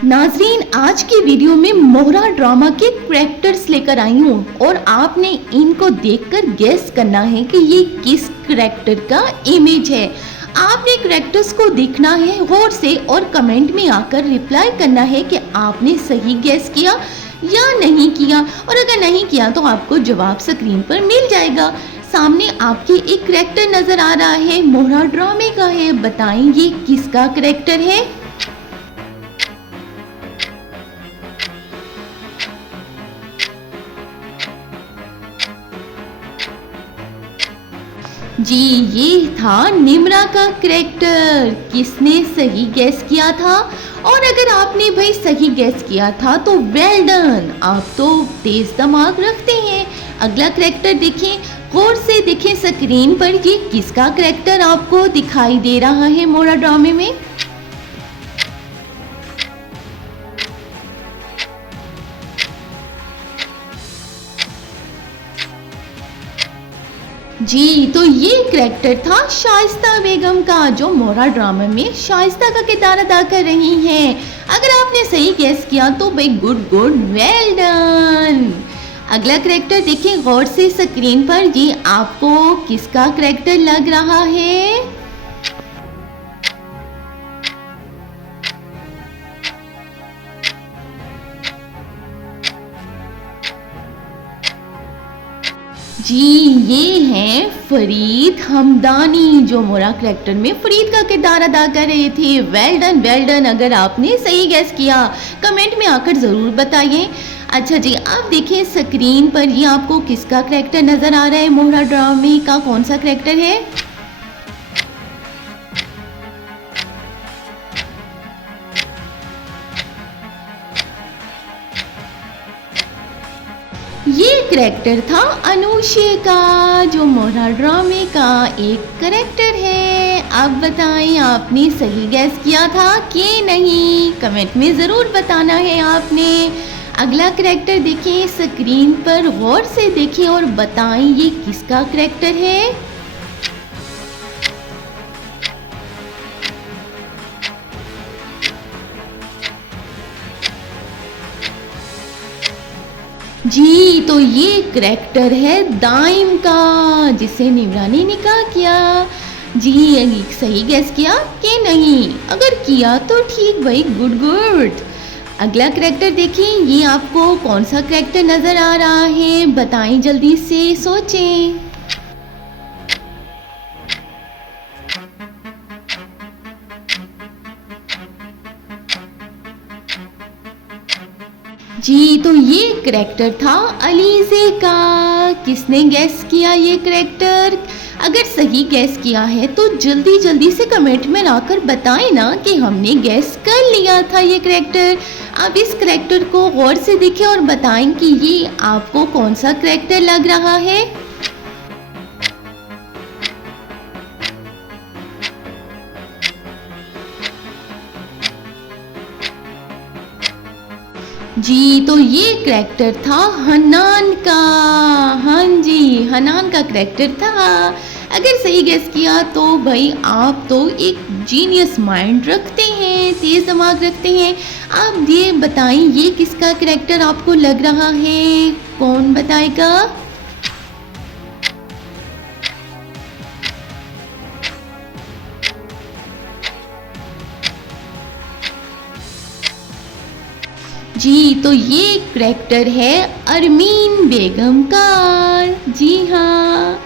नाजरीन, आज की वीडियो में मोहरा ड्रामा के कैरेक्टर्स लेकर आई हूँ और आपने इनको देखकर गेस करना है कि ये किस कैरेक्टर का इमेज है। आपने कैरेक्टर्स को देखना है गौर से और कमेंट में आकर रिप्लाई करना है कि आपने सही गेस किया या नहीं किया, और अगर नहीं किया तो आपको जवाब स्क्रीन पर मिल जाएगा। सामने आपके एक कैरेक्टर नजर आ रहा है, मोहरा ड्रामे का है। बताएं ये किसका कैरेक्टर है? जी, ये था निम्रा का कैरेक्टर। किसने सही गैस किया था? और अगर आपने भाई सही गैस किया था तो वेल डन, आप तो तेज दिमाग रखते हैं। अगला कैरेक्टर देखें, गौर से देखें स्क्रीन पर, ये किसका कैरेक्टर आपको दिखाई दे रहा है मोरा ड्रामे में? जी, तो ये कैरेक्टर था शाइस्ता बेगम का, जो मोरा ड्रामा में शाइस्ता का किरदार अदा कर रही हैं। अगर आपने सही गेस किया तो भाई गुड गुड, वेल डन। अगला कैरेक्टर देखें गौर से स्क्रीन पर, ये आपको किसका कैरेक्टर लग रहा है? जी, ये हैं फरीद हमदानी, जो मोरा कैरेक्टर में फरीद का किरदार अदा कर रहे थे। Well done well done. अगर आपने सही गैस किया कमेंट में आकर ज़रूर बताइए। अच्छा जी, आप देखें स्क्रीन पर, ये आपको किसका कैरेक्टर नज़र आ रहा है? मोहरा ड्रामे का कौन सा कैरेक्टर है? ये कैरेक्टर था अनुषे का, जो मोहरा ड्रामे का एक कैरेक्टर है। अब बताएं आपने सही गैस किया था कि नहीं? कमेंट में ज़रूर बताना है आपने। अगला कैरेक्टर देखिए स्क्रीन पर, गौर से देखें और बताएं ये किसका कैरेक्टर है? जी, तो ये कैरेक्टर है दाइम का, जिसे निम्रा ने निकाह किया। जी, सही गैस किया कि नहीं? अगर किया तो ठीक भाई, गुड गुड। अगला कैरेक्टर देखिए, ये आपको कौन सा कैरेक्टर नज़र आ रहा है? बताएं जल्दी से, सोचें। जी, तो ये कैरेक्टर था अलीज़े का। किसने गैस किया ये कैरेक्टर? अगर सही गैस किया है तो जल्दी जल्दी से कमेंट में लाकर बताएं ना कि हमने गैस कर लिया था ये कैरेक्टर। आप इस कैरेक्टर को गौर से देखें और बताएं कि ये आपको कौन सा कैरेक्टर लग रहा है। जी, तो ये कैरेक्टर था हनान का। हाँ जी, हनान का कैरेक्टर था। अगर सही गेस किया तो भाई आप तो एक जीनियस माइंड रखते हैं, तेज दिमाग रखते हैं। आप ये बताएं ये किसका कैरेक्टर आपको लग रहा है? कौन बताएगा? जी, तो ये कैरेक्टर है अरमीन बेगम का। जी हाँ,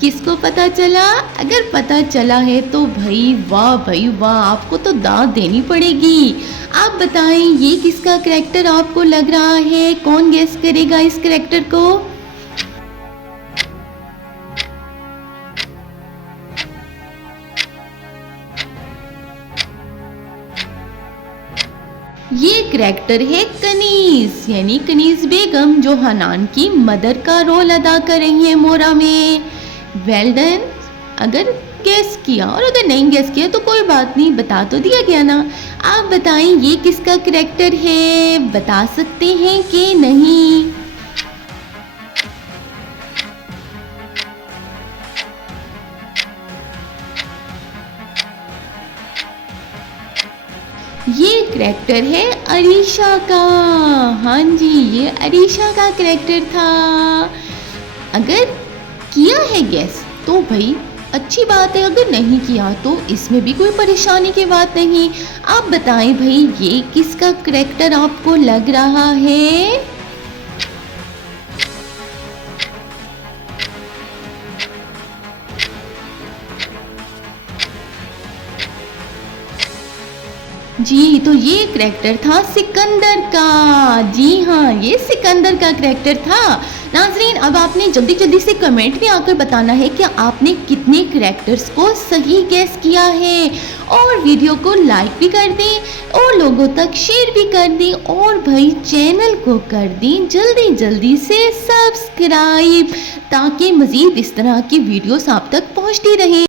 किसको पता चला? अगर पता चला है तो भाई वाह, आपको तो दाद देनी पड़ेगी। आप बताएं ये किसका कैरेक्टर आपको लग रहा है? कौन गेस करेगा इस कैरेक्टर को? ये कैरेक्टर है कनीज, यानी कनीज बेगम, जो हनान की मदर का रोल अदा कर रही है मोरा में। Well done. अगर गेस किया, और अगर नहीं गेस किया तो कोई बात नहीं, बता तो दिया गया ना। आप बताएं ये किसका कैरेक्टर है? बता सकते हैं कि नहीं? ये करैक्टर है अरीशा का। हाँ जी, ये अरीशा का करैक्टर था। अगर किया है गैस तो भाई अच्छी बात है, अगर नहीं किया तो इसमें भी कोई परेशानी की बात नहीं। आप बताएं भाई, ये किसका करैक्टर आपको लग रहा है? जी, तो ये करैक्टर था सिकंदर का। जी हाँ, ये सिकंदर का करैक्टर था। नाज़रीन, अब आपने जल्दी जल्दी से कमेंट में आकर बताना है कि आपने कितने करैक्टर्स को सही गैस किया है, और वीडियो को लाइक भी कर दें और लोगों तक शेयर भी कर दें, और भाई चैनल को कर दें जल्दी जल्दी से सब्सक्राइब, ताकि मज़ीद इस तरह की वीडियोस आप तक पहुंचती रहें।